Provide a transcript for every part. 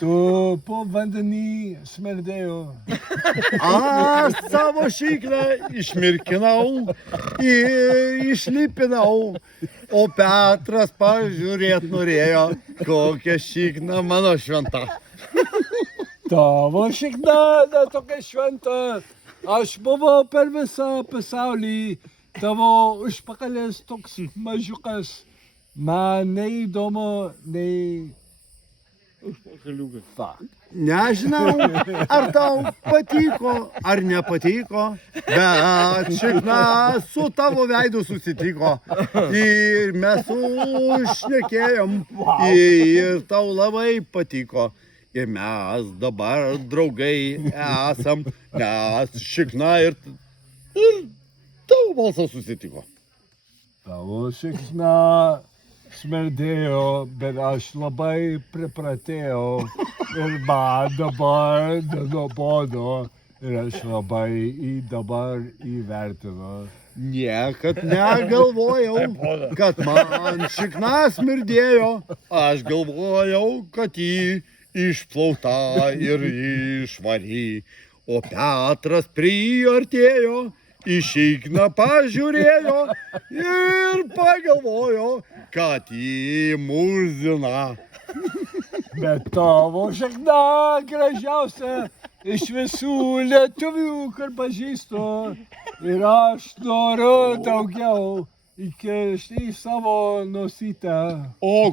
Tu po vandenį smerdėjo. Aš savo šyklą išmirkinau ir išlipinau, o Petras pažiūrėt norėjo, kokia šykna mano šventa. Tavo šikna tokia šventa. Aš buvau per visą pasaulį. Tavo užpakalis toks mažiukas. Man neįdomu, nei... Nežinau, ar tau patiko, ar nepatiko, bet šikna su tavo veidu susitiko. Ir mes užšnekėjom, ir tau labai patiko. Ir mes dabar draugai esam, nes šikna ir tavo balsas susitiko. Tavo šikna smerdėjo, bet aš labai pripratėjau ir man dabar nuobodu ir aš labai dabar įvertinu. Niekad negalvojau, kad man šikna smirdėjo, aš galvojau, kad jį išplauta ir išvary, o Petras priartėjo, į šikną pažiūrėjo ir pagalvojo, kad jį murzina. Bet tavo šikna gražiausia iš visų lietuvių, kur pažįstu. Ir aš noriu daugiau įkišti į savo nosytę. O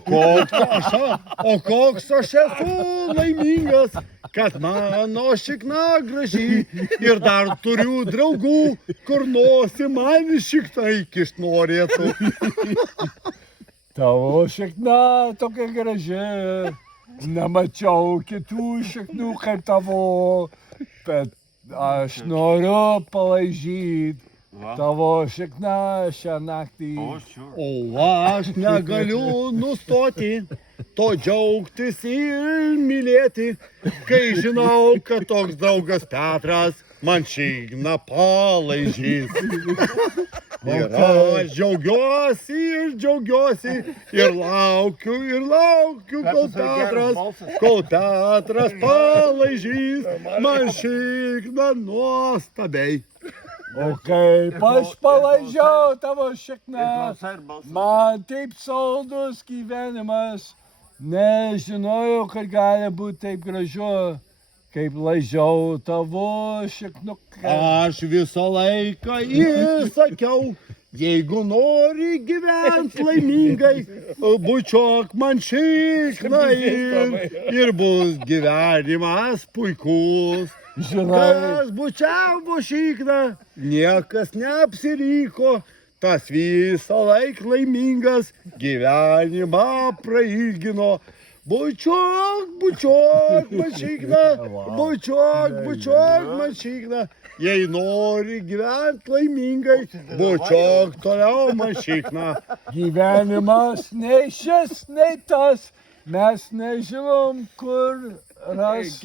koks aš esu laimingas, kad mano šikna graži ir dar turiu draugų, kur nosį man šikna įkišt norėtų. Tavo šikna tokia graži. Nemačiau kitų šiknų kaip tavo, bet aš noriu palaižyti tavo šikna šią naktį. O aš negaliu nustoti to džiaugtis ir mylėti, kai žinau, kad toks draugas Petras man šikną palaižys. Ir aš džiaugiuosi ir laukiu, kol Petras palaižys man šikną nuostabiai. O kaip aš palaižiau tavo šikną, man taip saldus gyvenimas. Nežinojau, kad gali būti taip gražu, kaip laižiau tavo šiknuką. Aš visą laiką ir sakiau, jeigu nori gyventi laimingai, bučiuok man šikną ir bus gyvenimas puikus. Kas bučiavo šikną, niekas neapsiriko, tas visą laiką laimingas gyvenimą prailgino. Bučiuok man šikną, bučiuok man šikną, jei nori gyventi laimingai, bučiuok toliau man šikną. Gyvenimas nei šis, nei tas, mes nežinom, kur ras,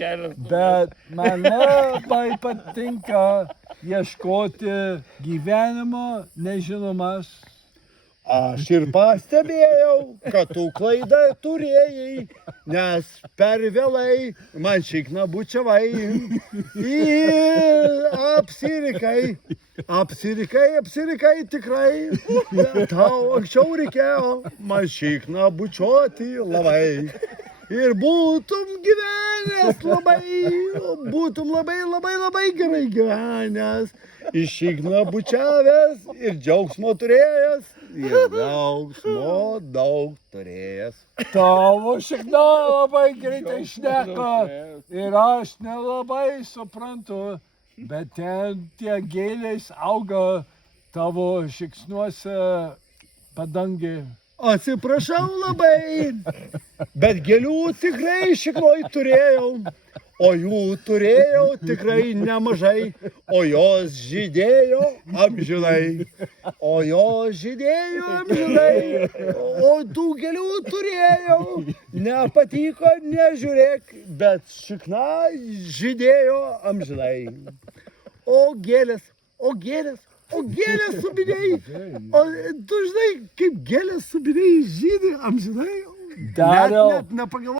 bet man labai patinka ieškoti gyvenimo nežinomas. Aš ir pastebėjau, kad tu klaidą turėjai, nes per vėlai man šikną bučiavai ir apsirikai tikrai. Tau anksčiau reikėjo man šikną bučiuoti labai. Ir būtum gyvenęs labai gerai gyvenęs, iš šikną bučiavęs ir džiaugsmo turėjęs, ir džiaugsmo daug turėjęs. Tavo šikna labai greitai šneka ir aš nelabai suprantu, bet ten tie gėlės auga tavo šikšniuose padangė. Atsiprašau labai, bet gėlių tikrai šiknoj turėjau, o jų turėjau tikrai nemažai, o jos žydėjo amžinai, o tų gėlių turėjau, nepatiko, nežiūrėk, bet šikna žydėjo amžinai. O gėlės subiniai, o tu žinai, kaip gėlės subiniai žydi amžinai, net nepagalvojau.